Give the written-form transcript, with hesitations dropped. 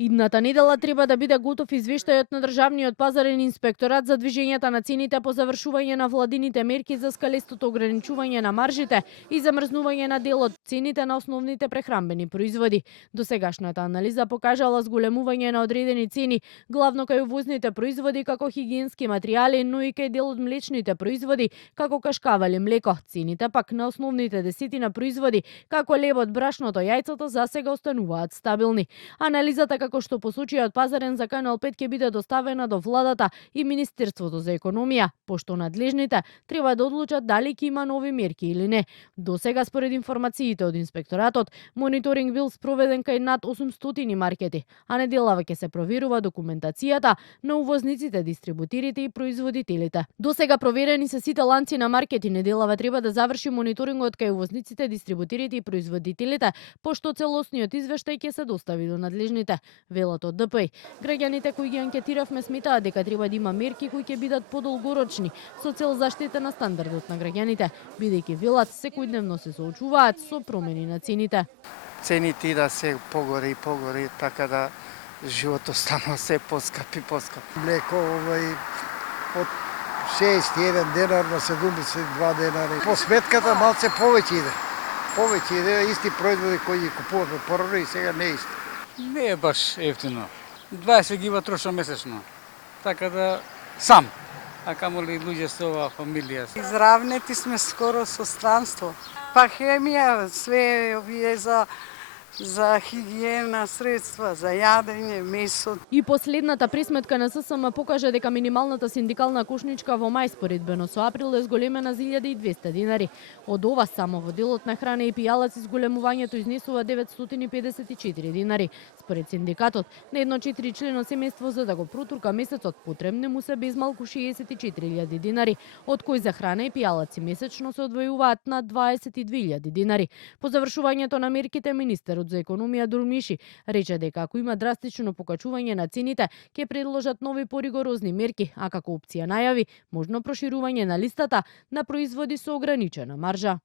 Идната недела треба да биде готов извештајот на Државниот пазарен инспекторат за движењата на цените по завршување на владините мерки за скалестото ограничување на маржите и замрзнување на дел од цените на основните прехранбени производи. Досегашната анализа покажала зголемување на одредени цени, главно кај увозните производи како хигиенски материјали, но и кај дел од млечните производи како кашкавали млеко. Цените пак на основните десетина производи како лебот, брашното, јајцото засега остануваат стабилни. Анализата како што посочија од пазарен за Канал 5 ќе биде доставена до владата и Министерството за економија, пошто надлежните треба да одлучат дали ќе има нови мерки или не. Досега според информациите од инспекторатот, мониторинг бил спроведен кај над 800 маркети, а неделава ќе се проверува документацијата на увозниците, дистрибутерите и производителите. Досега проверени се сите ланци на маркети, неделава треба да заврши мониторингот кај увозниците, дистрибутерите и производителите, пошто целосниот извештај ќе се достави до надлежните. Велат од ДПИ. Граѓаните кои ги анкетиравме сметаат дека треба да има мерки кои ќе бидат подолгорочни со цел заштита на стандардот на граѓаните, бидејќи велат секојдневно се соочуваат со промени на цените. Цените да се погори и погори, така да животот стана се поскапи. Млеко од 61 денар на 72 денари. По сметката малце повеќе иде, исти производи кои ги купуваме порано и сега не исти. Не е баш ефтино. 20 гива трошам месечно. Така да сам. А камоли луѓе со оваа фамилија. Изравнети сме скоро со странство. Па хемија, све овие за хигиена средства, за јадење, месо. И последната пресметка на ССМ покажа дека минималната синдикална кошничка во мај споредбено со април е зголемена за 1200 динари. Од ова само во делот на храна и пијалаци зголемувањето изнесува 954 динари. Според синдикатот, на едно 4-члено семејство за да го протурка месецот потребни му се безмалку 64.000 динари, од кои за храна и пијалаци месечно се одвојуваат на 22.000 динари. По завршувањето на мерките, министерот за економија Дурмиши рече дека ако има драстично покачување на цените, ќе предложат нови поригорозни мерки, а како опција најави можно проширување на листата на производи со ограничена маржа.